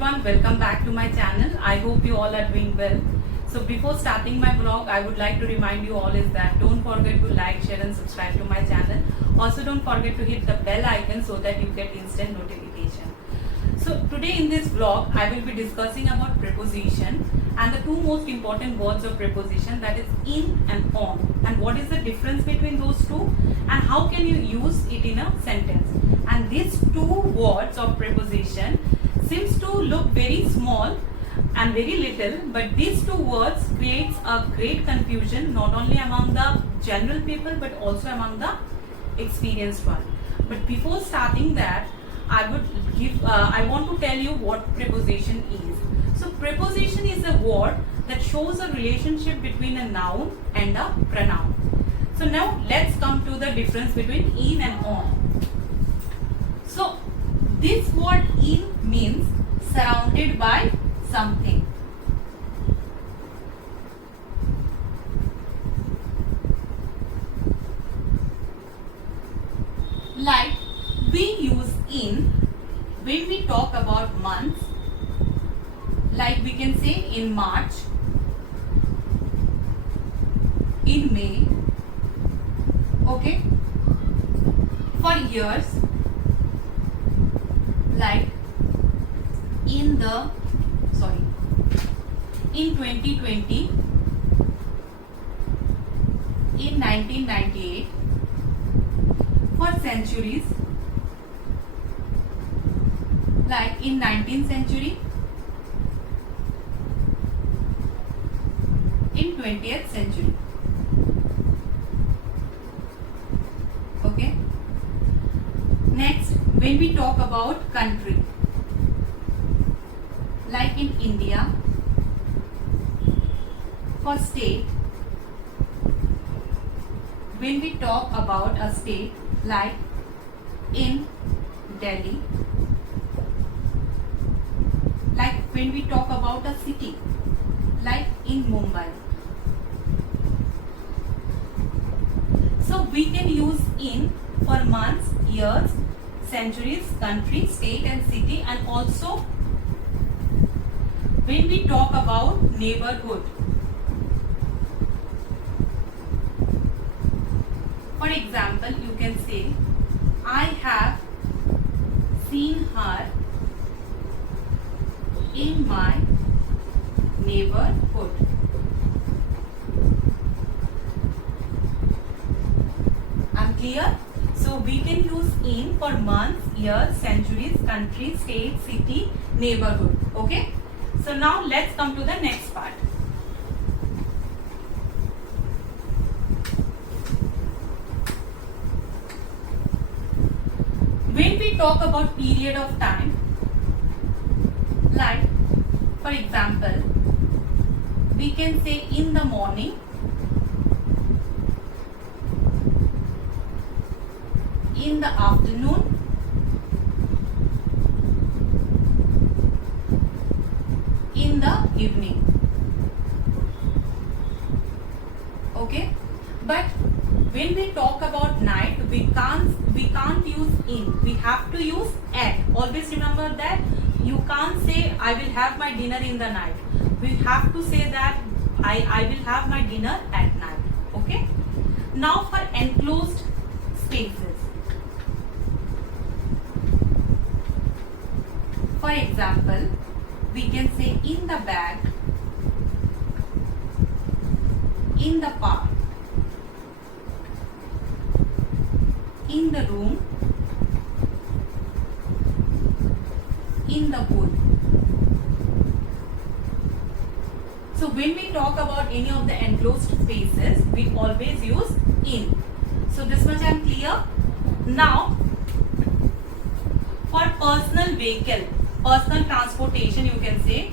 everyone, welcome back to my channel. I hope you all are doing well. So before starting my vlog, I would like to remind you all is that don't forget to like, share and subscribe to my channel. Also don't forget to hit the bell icon so that you get instant notification. So today in this vlog, I will be discussing about preposition and the two most important words of preposition, that is in and on, and what is the difference between those two and how can you use it in a sentence. And these two words of preposition seems to look very small and very little, but these two words creates a great confusion not only among the general people but also among the experienced one. But before starting that, I want to tell you what preposition is. So preposition is a word that shows a relationship between a noun and a pronoun. So now let's come to the difference between in and on. So this word in means surrounded by something. Like we use in when we talk about months, like we can say in March, in May, okay, for years, like in 2020, in 1998, for centuries, like in 19th century, in 20th century. Okay. Next, when we talk about country, like in India, for state, when we talk about a state, like in Delhi, like when we talk about a city, like in Mumbai. So we can use in for months, years, centuries, country, state and city, and also when we talk about neighborhood. For example, you can say, I have seen her in my neighborhood. I'm clear? So we can use in for months, years, centuries, country, state, city, neighborhood. Okay? So now let's come to the next part. When we talk about period of time, like for example, we can say in the morning, in the afternoon, in the evening. Okay, but when we talk about night, we can't use in, we have to use at. Always remember that you can't say I will have my dinner in the night. We have to say that I will have my dinner at night. Okay, now for enclosed spaces, for example, we can say in the bag, in the park, in the room, in the pool. So when we talk about any of the enclosed spaces, we always use in. So this much I am clear. Now for personal vehicle, personal transportation, you can say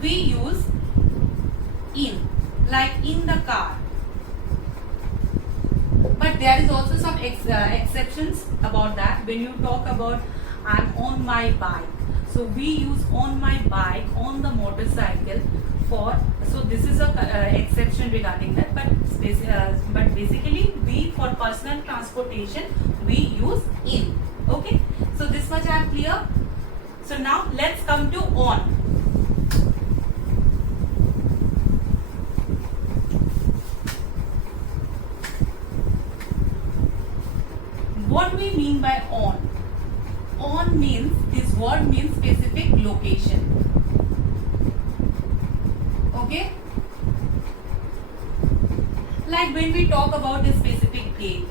we use in, like in the car. But there is also some exceptions about that. When you talk about I'm on my bike, so we use on my bike, on the motorcycle for, so this is a exception regarding that, but basically we for personal transportation we use in. Okay, so this much I am clear. So now let's come to on. What we mean by on? On means, this word means specific location. Okay? Like when we talk about a specific day,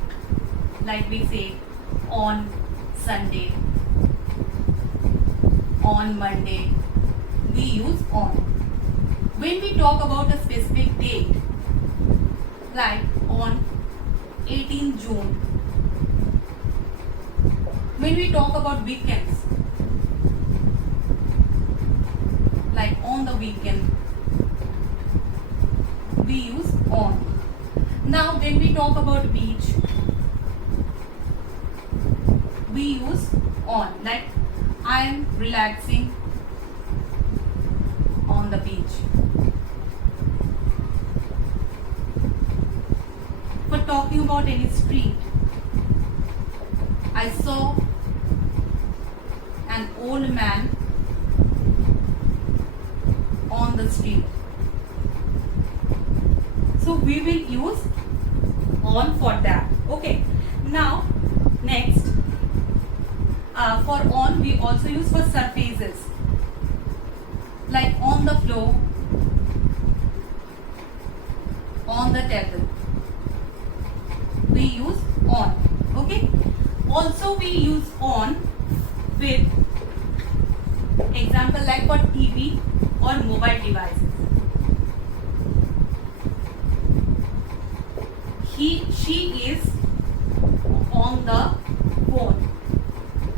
like we say on Sunday, on Monday, we use on. When we talk about a specific date, like on 18 June, when we talk about weekends, like on the weekend, we use on. Now when we talk about beach, we use on. Like I am relaxing on the beach. For talking about any street, I saw an old man on the street. So we will use on for that. Okay. Now next, for on we also use for surfaces, like on the floor, on the table, we use on. Okay. Also we use on with example like for TV or mobile devices. She is on the phone.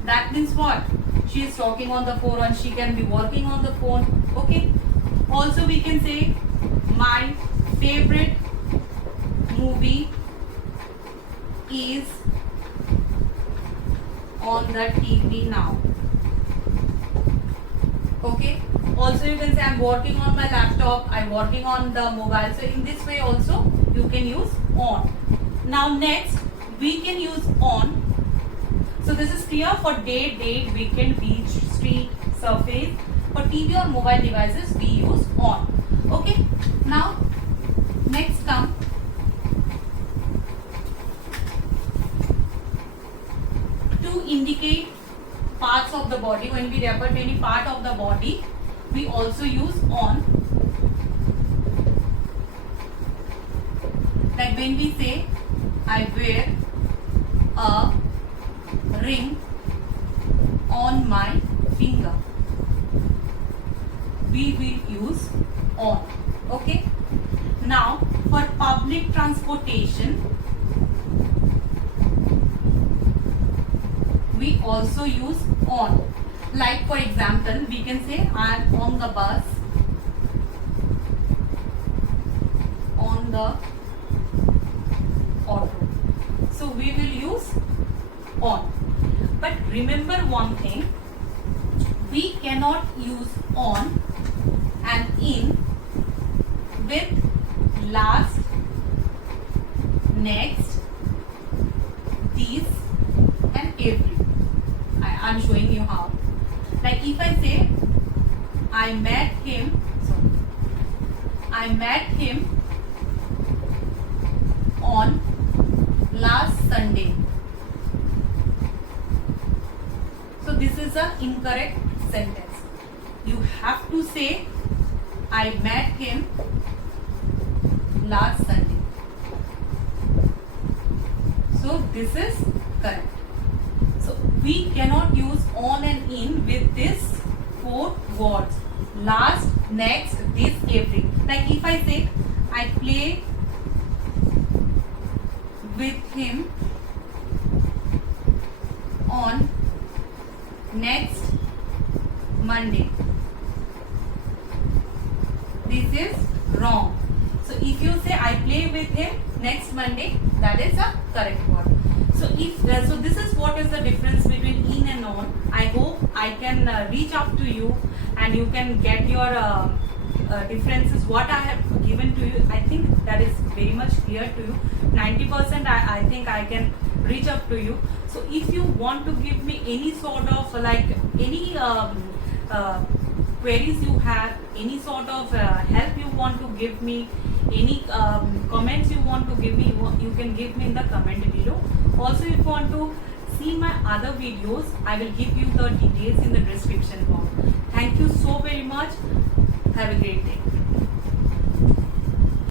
That means what? She is talking on the phone and she can be working on the phone. Okay. Also we can say my favorite movie is on the TV now. Okay. Also you can say I'm working on my laptop, I'm working on the mobile. So in this way also you can use on. Now next we can use on. So this is clear for day, date, weekend, beach, street, surface. For TV or mobile devices we use on. Okay. Now next come to indicate parts of the body. When we refer to any part of the body, we also use on. Like when we say I wear a ring on my finger, we will use on. Okay. Now for public transportation, we also use on. Like for example, we can say I am on the bus, on the auto. So we will use on. But remember one thing, we cannot use on and in with last, next, this and every. I am showing you how. Like if I say I met him on last Sunday. So this is an incorrect sentence. You have to say I met him last Sunday. So this is correct. So we cannot use on and in with this 4 words: last, next, this, every. Like if I say I play with him on next Monday, this is wrong. So if you say I play with him next Monday, that is a correct word. So so this is what is the difference between in and on. I hope I can reach out to you and you can get your differences what I have given to you. I think that is very much clear to you. 90% I think I can reach up to you. So if you want to give me any sort of any queries you have, any sort of help you want to give me, any comments you want to give me, you can give me in the comment below. Also, if you want to see my other videos, I will give you the details in the description box. Thank you so very much. Have a great day.